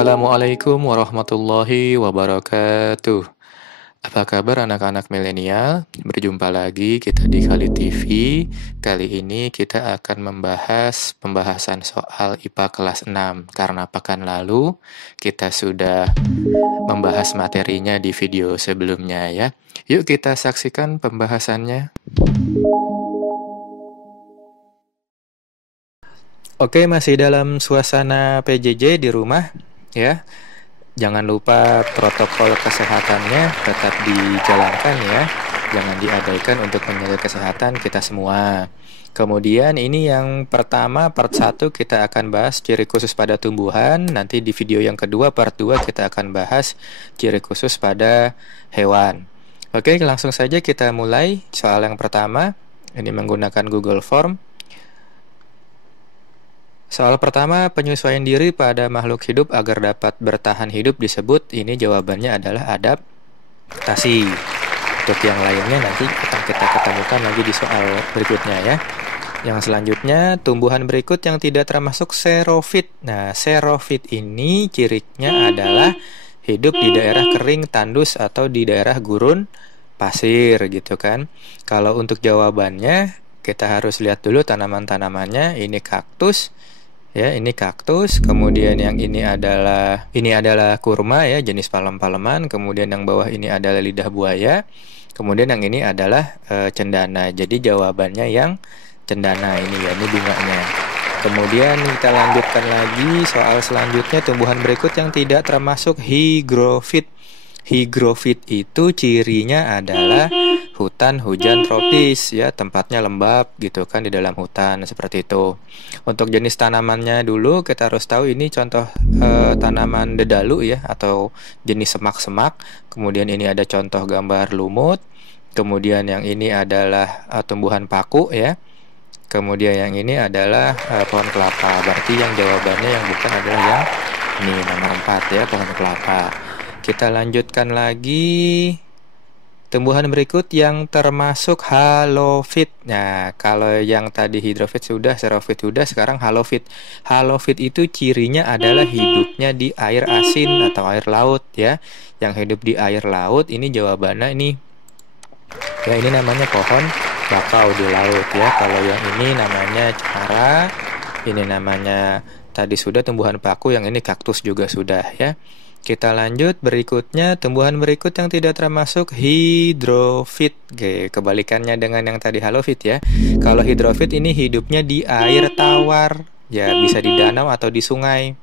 Assalamualaikum warahmatullahi wabarakatuh. Apa kabar anak-anak milenial? Berjumpa lagi kita di Kali TV. Kali ini kita akan membahas pembahasan soal IPA kelas 6. Karena pekan lalu kita sudah membahas materinya di video sebelumnya ya. Yuk kita saksikan pembahasannya. Oke, masih dalam suasana PJJ di rumah ya. Jangan lupa protokol kesehatannya tetap dijalankan ya. Jangan diabaikan untuk menjaga kesehatan kita semua. Kemudian ini yang pertama part 1 kita akan bahas ciri khusus pada tumbuhan. Nanti di video yang kedua part 2 kita akan bahas ciri khusus pada hewan. Oke, langsung saja kita mulai soal yang pertama. Ini menggunakan Google Form. Soal pertama, penyesuaian diri pada makhluk hidup agar dapat bertahan hidup disebut, ini jawabannya adalah adaptasi. Untuk yang lainnya nanti akan kita ketemukan lagi di soal berikutnya ya. Yang selanjutnya, tumbuhan berikut yang tidak termasuk xerofit. Nah, xerofit ini cirinya adalah hidup di daerah kering, tandus, atau di daerah gurun pasir gitu kan. Kalau untuk jawabannya, kita harus lihat dulu tanaman-tanamannya. Ini kaktus. Ya, ini kaktus, kemudian yang ini adalah kurma ya, jenis palem-paleman, kemudian yang bawah ini adalah lidah buaya, kemudian yang ini adalah cendana. Jadi jawabannya yang cendana ini ya, ini bunganya. Kemudian kita lanjutkan lagi soal selanjutnya, tumbuhan berikut yang tidak termasuk hygrofit. Hygrofit itu cirinya adalah hutan hujan tropis ya, tempatnya lembab gitu kan di dalam hutan seperti itu. Untuk jenis tanamannya dulu kita harus tahu ini contoh tanaman dedalu ya atau jenis semak-semak. Kemudian ini ada contoh gambar lumut. Kemudian yang ini adalah tumbuhan paku ya. Kemudian yang ini adalah pohon kelapa. Berarti yang jawabannya yang bukan adalah yang ini nomor 4 ya, pohon kelapa. Kita lanjutkan lagi. Tumbuhan berikut yang termasuk halofit. Nah, kalau yang tadi hidrofit sudah, xerofit sudah, sekarang halofit. Halofit itu cirinya adalah hidupnya di air asin atau air laut ya. Yang hidup di air laut ini jawabannya ini. Ya, ini namanya pohon bakau di laut ya. Kalau yang ini namanya cemara. Ini namanya tadi sudah tumbuhan paku, yang ini kaktus juga sudah ya. Kita lanjut berikutnya, tumbuhan berikut yang tidak termasuk hidrofit. Oke, kebalikannya dengan yang tadi halofit ya. Kalau hidrofit ini hidupnya di air tawar, ya bisa di danau atau di sungai.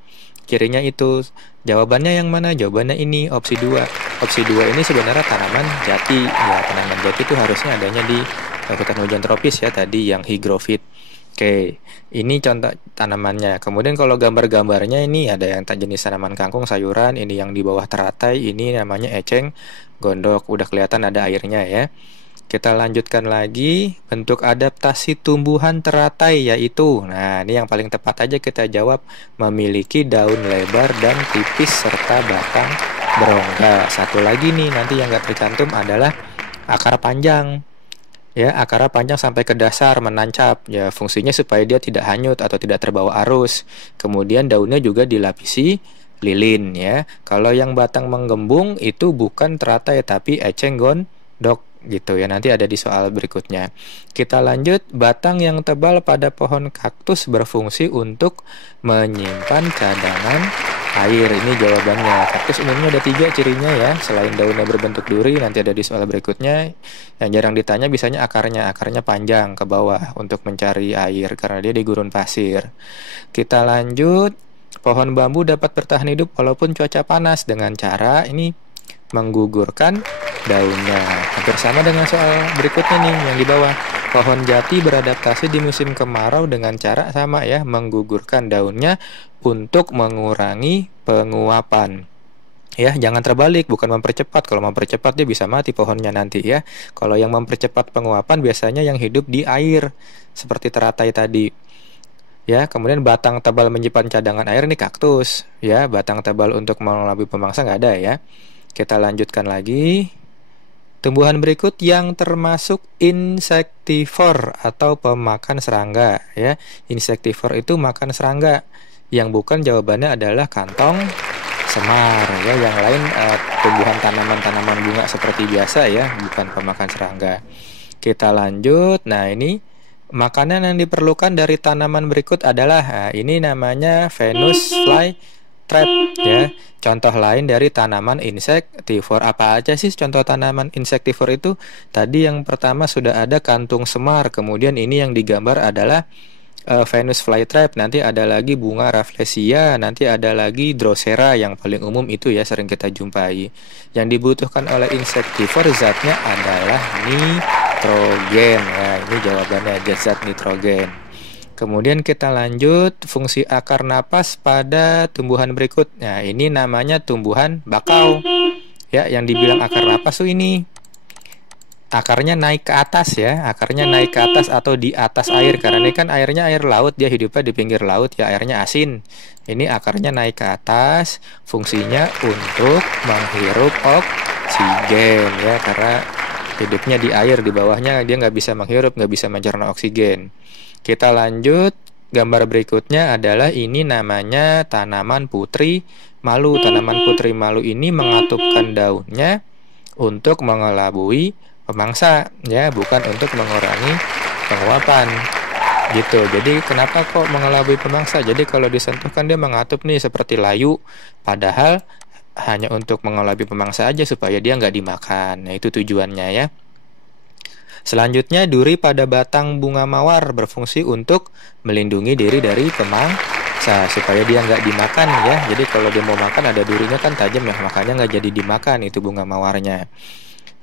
Cirinya itu. Jawabannya yang mana? Jawabannya ini, opsi 2. Opsi 2 ini sebenarnya tanaman jati. Ya, tanaman jati itu harusnya adanya di hutan hujan tropis ya, tadi yang hygrofit. Oke, ini contoh tanamannya. Kemudian kalau gambar-gambarnya ini ada yang jenis tanaman kangkung, sayuran. Ini yang di bawah teratai, ini namanya eceng gondok. Udah kelihatan ada airnya ya. Kita lanjutkan lagi, bentuk adaptasi tumbuhan teratai yaitu, nah ini yang paling tepat aja kita jawab, memiliki daun lebar dan tipis serta batang berongga. Satu lagi nih, nanti yang nggak tercantum adalah akar panjang. Ya, akarnya panjang sampai ke dasar, menancap. Ya, fungsinya supaya dia tidak hanyut atau tidak terbawa arus. Kemudian daunnya juga dilapisi lilin ya. Kalau yang batang menggembung itu bukan teratai tapi eceng gondok gitu ya. Nanti ada di soal berikutnya. Kita lanjut, batang yang tebal pada pohon kaktus berfungsi untuk menyimpan cadangan air. Ini jawabannya. Kaktus umumnya ada 3 cirinya ya. Selain daunnya berbentuk duri, nanti ada di soal berikutnya. Yang jarang ditanya biasanya akarnya. Akarnya panjang ke bawah untuk mencari air karena dia di gurun pasir. Kita lanjut. Pohon bambu dapat bertahan hidup walaupun cuaca panas dengan cara ini menggugurkan daunnya. Hampir sama dengan soal berikutnya nih yang di bawah. Pohon jati beradaptasi di musim kemarau dengan cara sama ya, menggugurkan daunnya untuk mengurangi penguapan. Ya, jangan terbalik, bukan mempercepat. Kalau mempercepat dia bisa mati pohonnya nanti ya. Kalau yang mempercepat penguapan biasanya yang hidup di air seperti teratai tadi. Ya, kemudian batang tebal menyimpan cadangan air ini kaktus. Ya, batang tebal untuk mengelabui pemangsa nggak ada ya. Kita lanjutkan lagi. Tumbuhan berikut yang termasuk insektivor atau pemakan serangga ya. Insektivor itu makan serangga. Yang bukan jawabannya adalah kantong semar ya, yang lain tumbuhan tanaman-tanaman bunga seperti biasa ya, bukan pemakan serangga. Kita lanjut. Nah, ini makanan yang diperlukan dari tanaman berikut adalah ini namanya Venus flytrap ya. Contoh lain dari tanaman insektivor. Apa aja sih contoh tanaman insektivor itu? Tadi yang pertama sudah ada kantung semar, kemudian ini yang digambar adalah Venus flytrap, nanti ada lagi bunga rafflesia, nanti ada lagi drosera yang paling umum itu ya, sering kita jumpai. Yang dibutuhkan oleh insektivor zatnya adalah nitrogen. Nah, ini jawabannya zat nitrogen. Kemudian kita lanjut, fungsi akar napas pada tumbuhan berikut. Nah, ini namanya tumbuhan bakau. Ya, yang dibilang akar napas tuh ini akarnya naik ke atas ya, akarnya naik ke atas atau di atas air, karena ini kan airnya air laut, dia hidupnya di pinggir laut ya, airnya asin. Ini akarnya naik ke atas, fungsinya untuk menghirup oksigen ya, karena hidupnya di air, di bawahnya dia nggak bisa menghirup, nggak bisa mencerna oksigen. Kita lanjut, gambar berikutnya adalah ini namanya tanaman putri malu. Tanaman putri malu ini mengatupkan daunnya untuk mengelabui pemangsa ya, bukan untuk mengurangi penguapan gitu. Jadi kenapa kok mengelabui pemangsa? Jadi kalau disentuh kan dia mengatup nih seperti layu, padahal hanya untuk mengelabui pemangsa aja supaya dia nggak dimakan. Nah, itu tujuannya ya. Selanjutnya, duri pada batang bunga mawar berfungsi untuk melindungi diri dari pemangsa supaya dia nggak dimakan ya. Jadi kalau dia mau makan ada durinya kan tajam ya, makanya nggak jadi dimakan itu bunga mawarnya.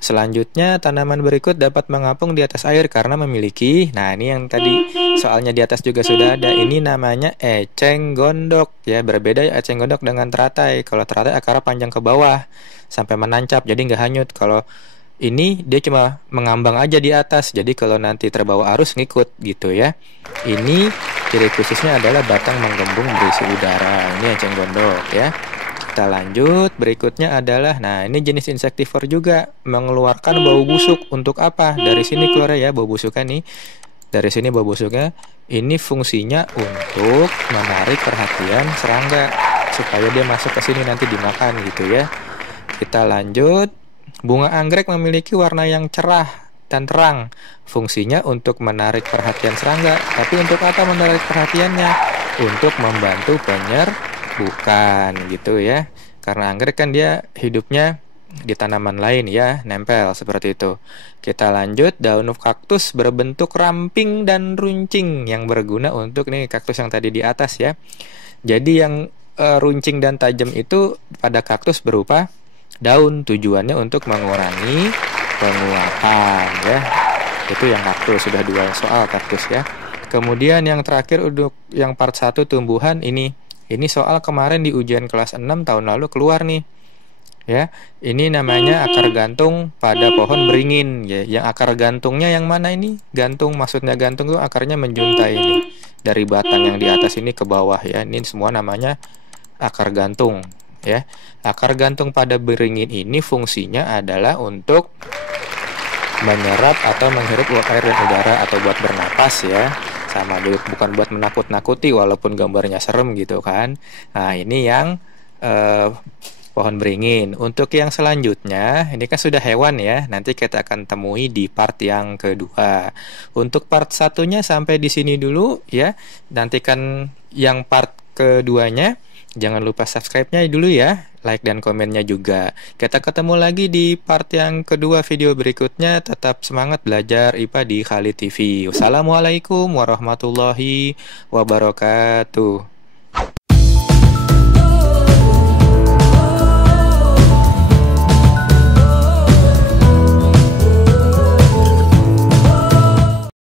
Selanjutnya, tanaman berikut dapat mengapung di atas air karena memiliki, nah ini yang tadi soalnya di atas juga sudah ada, ini namanya eceng gondok ya. Berbeda ya eceng gondok dengan teratai. Kalau teratai akarnya panjang ke bawah sampai menancap, jadi nggak hanyut. Kalau ini dia cuma mengambang aja di atas, jadi kalau nanti terbawa arus ngikut gitu ya. Ini ciri khususnya adalah batang menggembung berisi udara. Ini eceng gondok ya. Kita lanjut, berikutnya adalah, nah ini jenis insektivor juga, mengeluarkan bau busuk. Untuk apa? Dari sini keluar ya bau busuknya nih. Dari sini bau busuknya, ini fungsinya untuk menarik perhatian serangga supaya dia masuk ke sini nanti dimakan gitu ya. Kita lanjut, bunga anggrek memiliki warna yang cerah dan terang. Fungsinya untuk menarik perhatian serangga. Tapi untuk apa menarik perhatiannya? Untuk membantu bukan gitu ya, karena anggrek kan dia hidupnya di tanaman lain ya, nempel seperti itu. Kita lanjut, daun kaktus berbentuk ramping dan runcing yang berguna untuk nih kaktus yang tadi di atas ya. Jadi yang runcing dan tajam itu pada kaktus berupa daun, tujuannya untuk mengurangi penguapan ya. Itu yang kaktus, sudah 2 soal kaktus ya. Kemudian yang terakhir untuk yang part 1 tumbuhan ini soal kemarin di ujian kelas 6 tahun lalu keluar nih. Ya, ini namanya akar gantung pada pohon beringin ya. Yang akar gantungnya yang mana ini? Gantung, maksudnya gantung itu akarnya menjuntai ini. Dari batang yang di atas ini ke bawah ya. Ini semua namanya akar gantung ya. Akar gantung pada beringin ini fungsinya adalah untuk menyerap atau menghirup uap air dan udara atau buat bernapas ya. Sama juga, bukan buat menakut-nakuti walaupun gambarnya serem gitu kan. Nah, ini yang pohon beringin. Untuk yang selanjutnya, ini kan sudah hewan ya. Nanti kita akan temui di part yang kedua. Untuk part satunya sampai di sini dulu ya. Nantikan yang part keduanya. Jangan lupa subscribe-nya dulu ya, like dan komennya juga. Kita ketemu lagi di part yang kedua video berikutnya. Tetap semangat belajar IPA di Khalid TV. Wassalamualaikum warahmatullahi wabarakatuh.